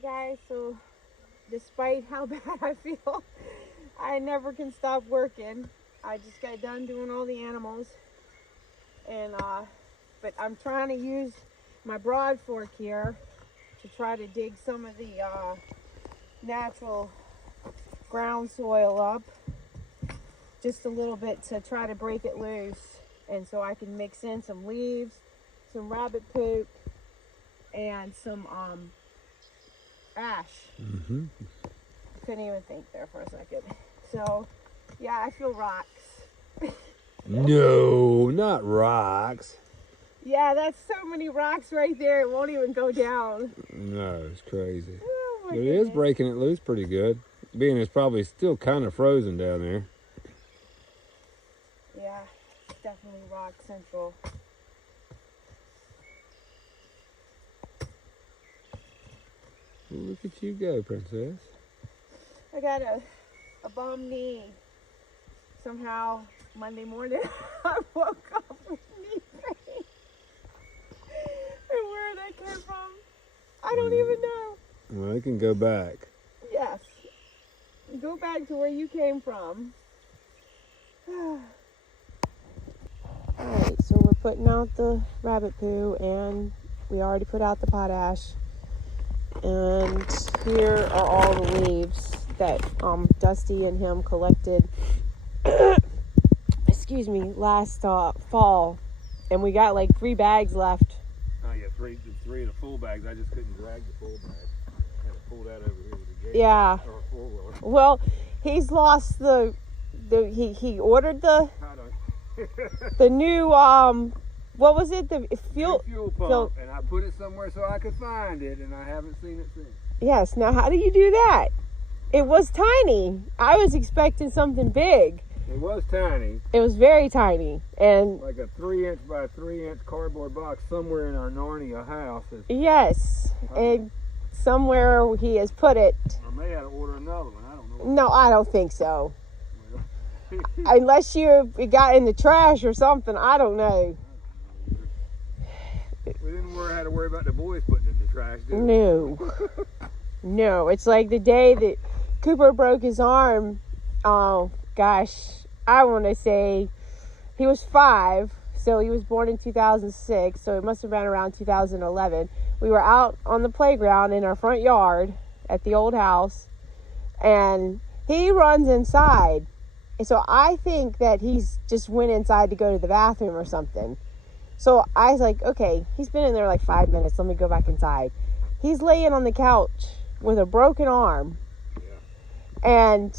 Hey guys, so despite how bad I feel, I never can stop working. I just got done doing all the animals, and but I'm trying to use my broad fork here to try to dig some of the natural ground soil up just a little bit to try to break it loose, and so I can mix in some leaves, some rabbit poop, and some ash. Mm-hmm. Couldn't even think there for a second. So, yeah, I feel rocks. No, not rocks. Yeah, that's so many rocks right there. It won't even go down. No, it's crazy. Oh, my But it is goodness. breaking it loose pretty good. Being it's probably still kind of frozen down there. Yeah, it's definitely rock central. Well, look at you go, princess. I got a bum knee. Somehow, Monday morning, I woke up with knee pain. And where that came from, I don't even know. Well, it can go back. Yes. Go back to where you came from. Alright, so we're putting out the rabbit poo, and we already put out the potash. And here are all the leaves that Dusty and him collected excuse me, last fall. And we got like 3 bags left. Oh yeah, three of the full bags. I just couldn't drag the full bag. I had to pull that over here with the gate. Yeah. Or a four-wheeler. Well, he's lost he ordered the new what was it? The fuel pump, and I put it somewhere so I could find it, and I haven't seen it since. Yes. Now, how do you do that? It was tiny. I was expecting something big. It was tiny. It was very tiny, and like a 3-inch by 3-inch cardboard box somewhere in our Narnia house. Yes, and somewhere he has put it. I may have to order another one. I don't know. No, I don't think so. Unless it got in the trash or something, I don't know. We didn't have to worry about the boys putting it in the trash, did we? No. No, it's like the day that Cooper broke his arm. Oh, gosh. I want to say he was 5, so he was born in 2006, so it must have been around 2011. We were out on the playground in our front yard at the old house, and he runs inside. And so I think that he's just went inside to go to the bathroom or something. So I was like, okay, he's been in there like 5 minutes. Let me go back inside. He's laying on the couch with a broken arm. Yeah. And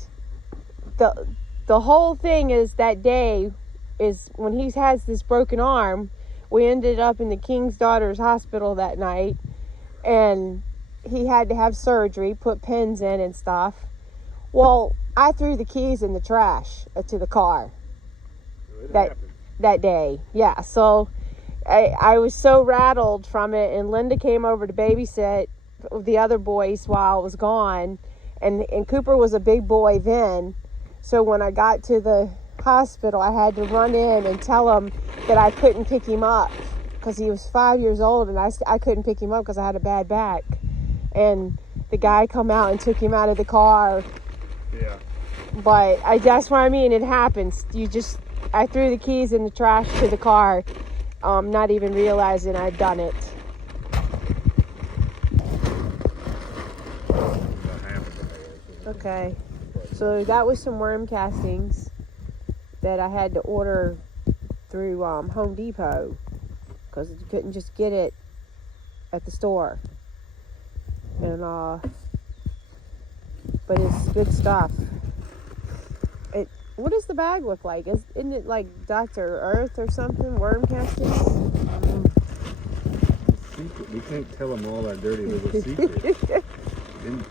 the whole thing is that day is when he has this broken arm, we ended up in the King's Daughters Hospital that night, and he had to have surgery, put pins in and stuff. Well, I threw the keys in the trash to the car that day. Yeah, so I was so rattled from it, and Linda came over to babysit the other boys while I was gone, and Cooper was a big boy then. So when I got to the hospital, I had to run in and tell him that I couldn't pick him up because he was 5 years old, and I couldn't pick him up because I had a bad back. And the guy come out and took him out of the car. Yeah. But that's what I mean. It happens. I threw the keys in the trash to the car, not even realizing I'd done it. Okay. So that was some worm castings that I had to order through Home Depot because you couldn't just get it at the store. And but it's good stuff. What does the bag look like? Isn't it like Dr. Earth or something? Worm castings? Secret. We can't tell them all our dirty little secrets. then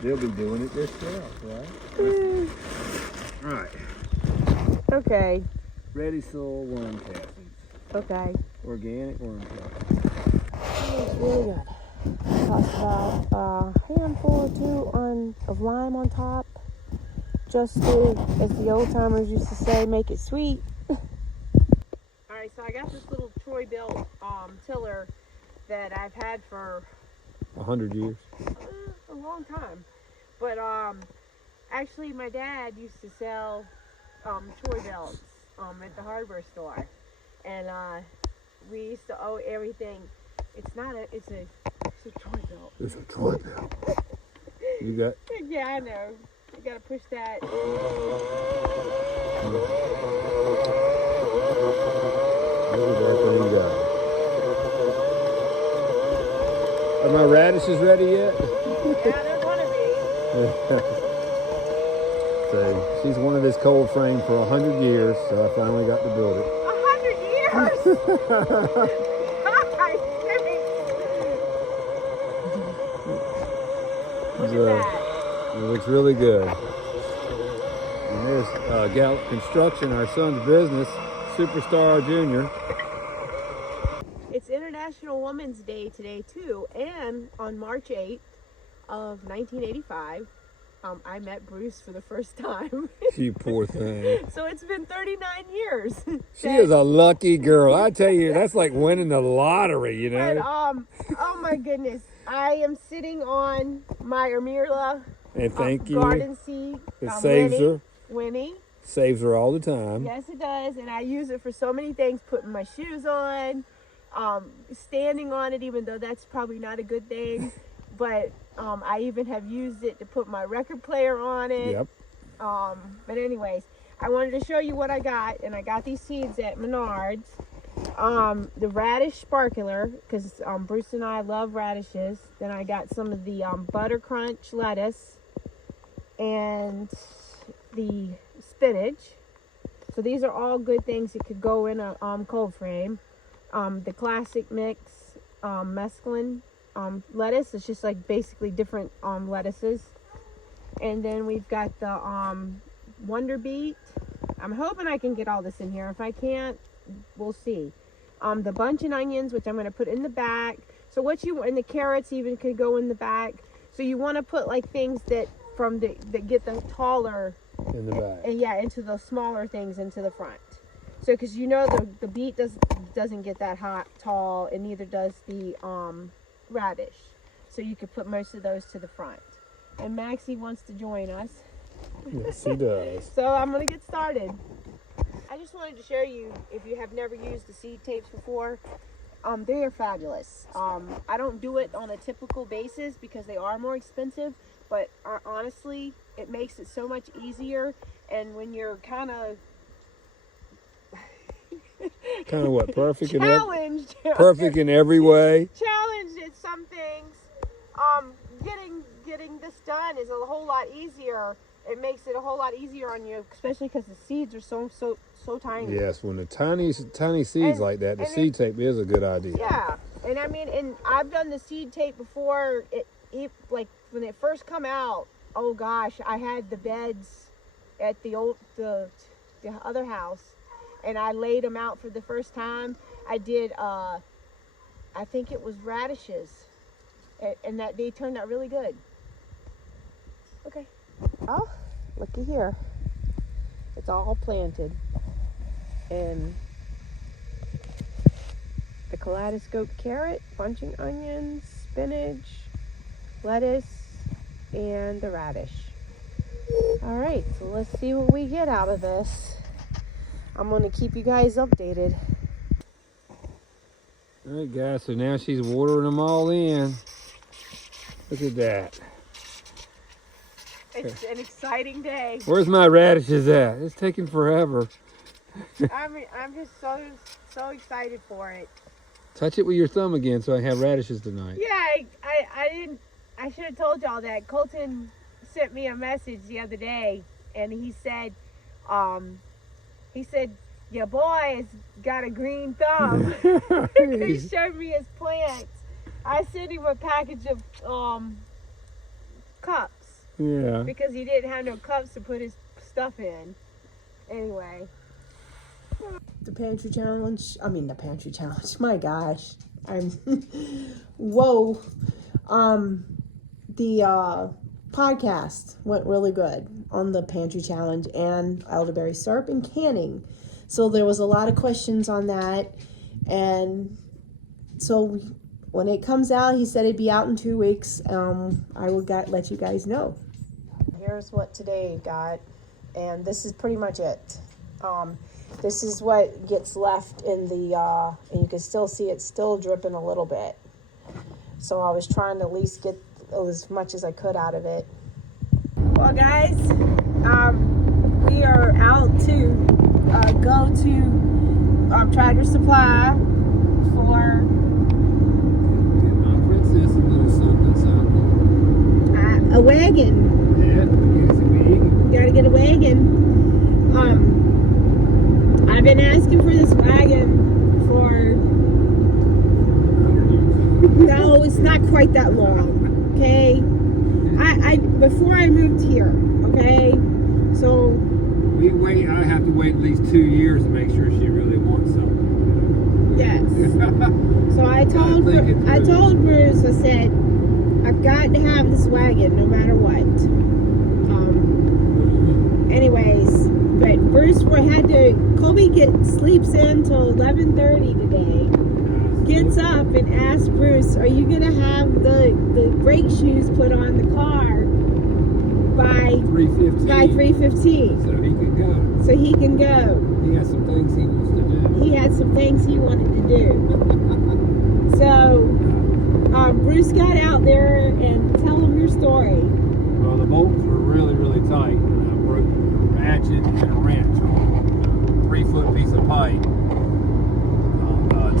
they'll be doing it themselves, right? Right. Okay. Ready soil worm castings. Okay. Organic worm castings. It's really good. Toss about a handful or 2 of lime on top. Just to, as the old timers used to say, make it sweet. Alright, so I got this little Troy-Bilt tiller that I've had for 100 years. A long time. But actually, my dad used to sell toy belts at the hardware store, and we used to owe everything. It's a toy belt. It's a toy belt. You got? Yeah, I know. You gotta push that. Look at that thing go. Are my radishes ready yet? Yeah, they're gonna be. So she's wanted this cold frame for 100 years, so I finally got to build it. 100 years. Look at that. It looks really good. And there's Gallup Construction, our son's business, Superstar Junior. It's International Women's Day today too, and on March 8th of 1985, I met Bruce for the first time. You poor thing. So it's been 39 years. She is a lucky girl. I tell you, that's like winning the lottery, you But, know? oh my goodness. I am sitting on my Ermira And thank you. garden seed. It saves her. Winnie. Saves her all the time. Yes, it does. And I use it for so many things, putting my shoes on, standing on it, even though that's probably not a good thing. But I even have used it to put my record player on it. Yep. But anyways, I wanted to show you what I got, and I got these seeds at Menards. The radish sparkler, because Bruce and I love radishes. Then I got some of the butter crunch lettuce and the spinach. So these are all good things that could go in a cold frame. The classic mix mesclun lettuce. It's just like basically different lettuces. And then we've got the Wonder Beet. I'm hoping I can get all this in here. If I can't, we'll see. The bunch and onions, which I'm going to put in the back. So what you and the carrots even could go in the back. So you want to put like things that that get the taller In the back. and yeah, into the smaller things into the front. So because you know the beet doesn't get that tall, and neither does the radish. So you could put most of those to the front. And Maxie wants to join us. Yes, she does. So I'm gonna get started. I just wanted to show you, if you have never used the seed tapes before, they are fabulous. I don't do it on a typical basis because they are more expensive, but honestly, it makes it so much easier. And when you're kind of What? Perfect in challenged, perfect in every way. challenged at some things, getting this done is a whole lot easier. It makes it a whole lot easier on you, especially because the seeds are so tiny. Yes, when the tiny seeds And- like that, the and seed tape is a good idea. Yeah, and I mean, and I've done the seed tape before. It like when it first come out. Oh gosh, I had the beds at the other house, and I laid them out for the first time. I did. I think it was radishes, and that they turned out really good. Okay. Oh, looky here. It's all planted. And the kaleidoscope carrot, bunching onions, spinach, lettuce, and the radish. All right, so let's see what we get out of this. I'm going to keep you guys updated. All right, guys, so now she's watering them all in. Look at that. It's an exciting day. Where's my radishes at? It's taking forever. I'm just so excited for it. Touch it with your thumb again so I have radishes tonight. Yeah, I should have told y'all that. Colton sent me a message the other day, and he said, your boy's got a green thumb. He showed me his plants. I sent him a package of cups Yeah. because he didn't have no cups to put his stuff in. Anyway. The pantry challenge. My gosh. Whoa. The podcast went really good on the pantry challenge and elderberry syrup and canning. So there was a lot of questions on that. And so when it comes out, he said it'd be out in 2 weeks. I will let you guys know. Here's what today got, and this is pretty much it. This is what gets left in the, and you can still see it's still dripping a little bit. So I was trying to at least get as much as I could out of it. Well, guys, we are out to go to Tractor Supply for a wagon. Gotta get a wagon. I've been asking for this wagon for no, it's not quite that long. Okay, I before I moved here. Okay, so I have to wait at least 2 years to make sure she really wants something. Yes. So I told Bruce, I said, I've got to have this wagon no matter what. Anyways, but Bruce Colby sleeps in till 11:30 today. Gets up and asks Bruce, are you gonna have the brake shoes put on the car by 3:15? By 3:15. So he can go. He has some things he wants to do. He had some things he wanted to do. So Bruce got out there and tell him your story. Well, the bolts were really, really tight. And I broke a ratchet and a wrench on a 3-foot piece of pipe.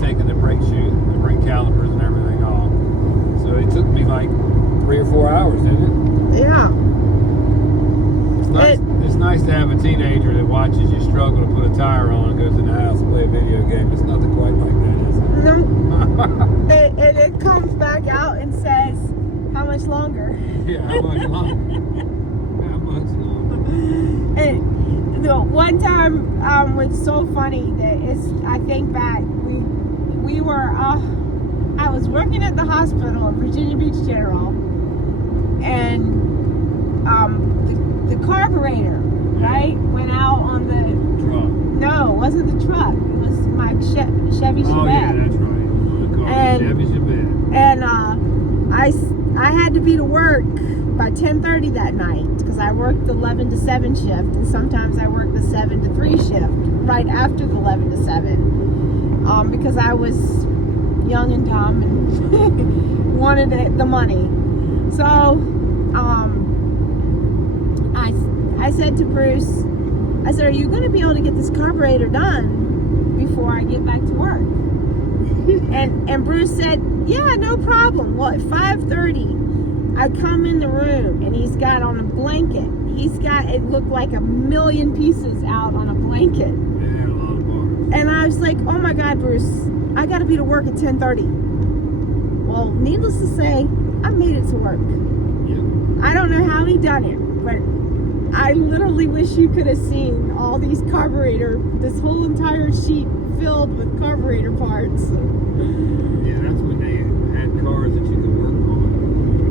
Taking the brake shoe, the brake calipers and everything off. So it took me like 3 or 4 hours, didn't it? Yeah. It's nice to have a teenager that watches you struggle to put a tire on and goes in the house and play a video game. It's nothing quite like that, is it? No. And it comes back out and says, how much longer? Yeah, how much longer? How much longer? And the one time was so funny that I think back, we were, I was working at the hospital at Virginia Beach General, and the carburetor, right, went out on the truck. No, it wasn't the truck. It was my Chevy Chevette. Oh yeah, that's right. The car, Chevy Chevette. And I had to be to work by 10:30 that night because I worked the 11 to 7 shift, and sometimes I worked the 7 to 3 shift right after the 11 to 7. Because I was young and dumb and wanted the money. So, I said to Bruce, I said, are you going to be able to get this carburetor done before I get back to work? And Bruce said, yeah, no problem. Well, at 5:30, I come in the room and he's got on a blanket. It looked like a million pieces out on a blanket. And I was like, oh my God, Bruce, I got to be to work at 10:30. Well, needless to say, I made it to work. Yep. I don't know how he done it, but I literally wish you could have seen all these this whole entire sheet filled with carburetor parts. Yeah, that's when they had cars that you could work on.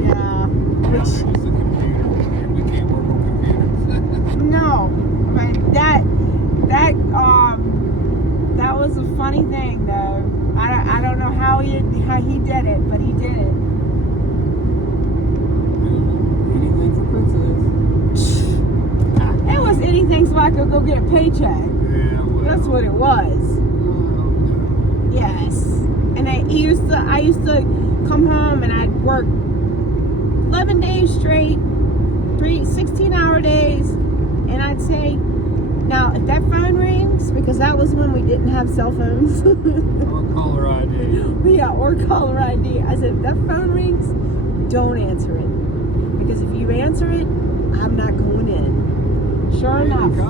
Yeah. Now it's a computer, and we can't work on computers. No, but that was a funny thing, though. I don't know how he did it, but he did it. Anything for Princess. It was anything so I could go get a paycheck. Yeah, well, That's what it was. Yes. And I used to come home and I'd work 11 days straight, 16-hour days, and I'd say, now if that phone rings, because that was when we didn't have cell phones. Or caller ID. Yeah, or caller ID. I said, if that phone rings, don't answer it. Because if you answer it, I'm not going in. Sure enough. They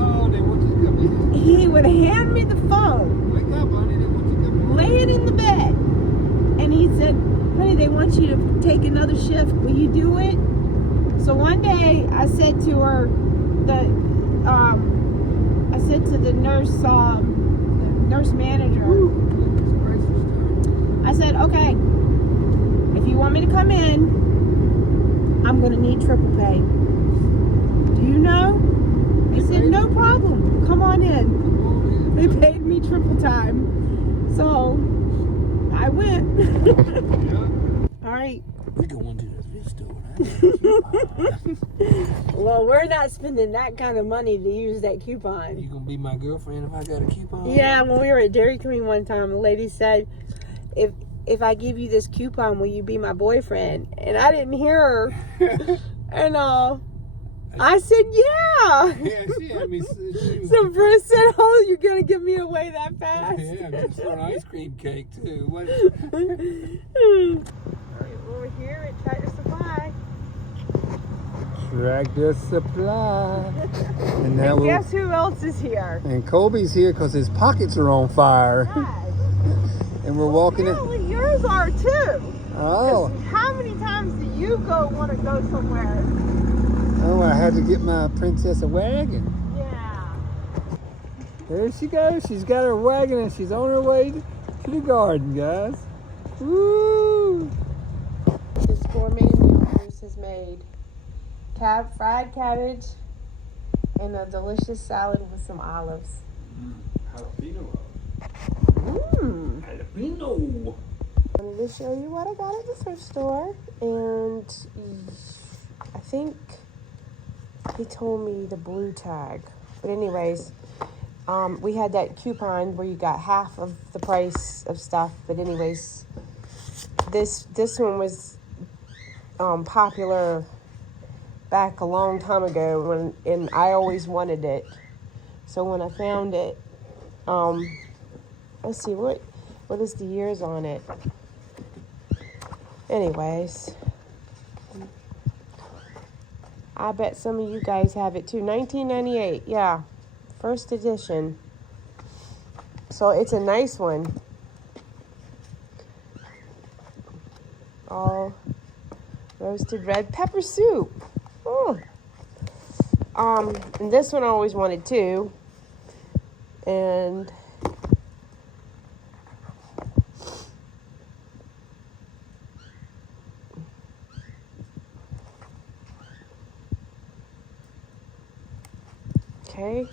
want you to come in. He would hand me the phone. Wake up, honey, they want you to come in. Lay it in the bed. And he said, honey, they want you to take another shift. Will you do it? So one day I said to her, I said to the nurse manager, I said, okay, if you want me to come in, I'm going to need triple pay. Do you know? They said, no problem. Come on in. They paid me triple time. So I went. All right. We going to the fish store. Well, we're not spending that kind of money to use that coupon. You gonna be my girlfriend if I got a coupon? Yeah, when we were at Dairy Queen one time, the lady said, if I give you this coupon, will you be my boyfriend? And I didn't hear her. And I said, yeah. Yeah, she had me. So Bruce said, oh, you're going to give me away that fast? Yeah, just for an ice cream cake, too. What? Over here at Tractor Supply. Tractor Supply. And now And guess who else is here? And Colby's here because his pockets are on fire. And we're walking in. Apparently yours are too. Oh. How many times do you want to go somewhere? Oh, I had to get my princess a wagon. Yeah. There she goes. She's got her wagon and she's on her way to the garden, guys. Woo! This gourmet meal Bruce has made. Fried cabbage and a delicious salad with some olives. Jalapeno. Jalapeno. I wanted to show you what I got at the thrift store, and I think he told me the blue tag. But anyways, we had that coupon where you got half of the price of stuff. But anyways, this one was popular back a long time ago and I always wanted it. So when I found it, let's see what is the years on it. Anyways, I bet some of you guys have it too. 1998, yeah, first edition. So it's a nice one. All roasted red pepper soup. Oh. And this one I always wanted too. And okay,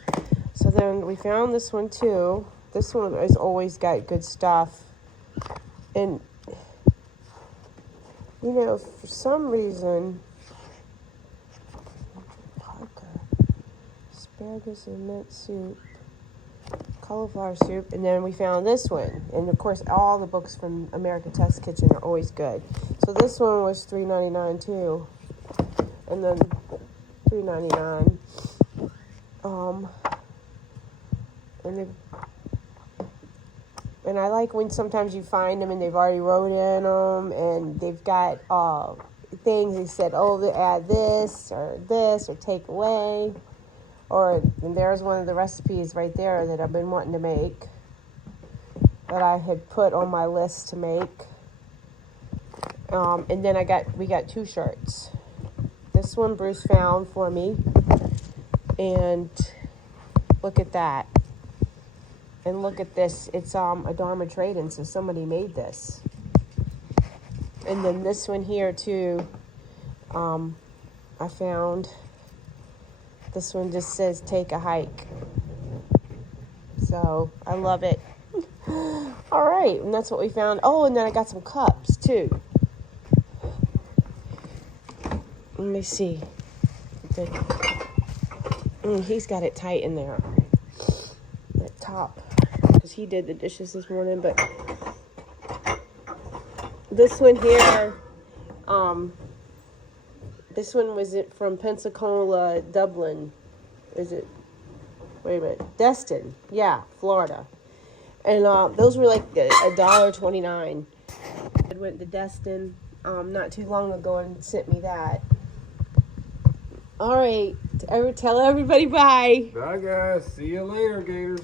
so then we found this one too. This one has always got good stuff. And you know, for some reason, asparagus and mint soup, cauliflower soup, and then we found this one. And of course, all the books from American Test Kitchen are always good. So this one was $3.99 too, and then $3.99. And I like when sometimes you find them and they've already wrote in them, and they've got things they said, oh, they add this or take away. And there's one of the recipes right there that I've been wanting to make, that I had put on my list to make. And then we got 2 shirts. This one Bruce found for me, and look at that. And look at this. It's a Dharma trade-in, so somebody made this. And then this one here too, I found. This one just says take a hike. So I love it. All right, and that's what we found. Oh, and then I got some cups too. Let me see. He's got it tight in there. That top. Because he did the dishes this morning, but this one here, this one was from Pensacola, Dublin. Is it? Wait a minute. Destin. Yeah, Florida. And those were like $1.29. I went to Destin not too long ago and sent me that. All right. Tell everybody bye. Bye, guys. See you later, Gators.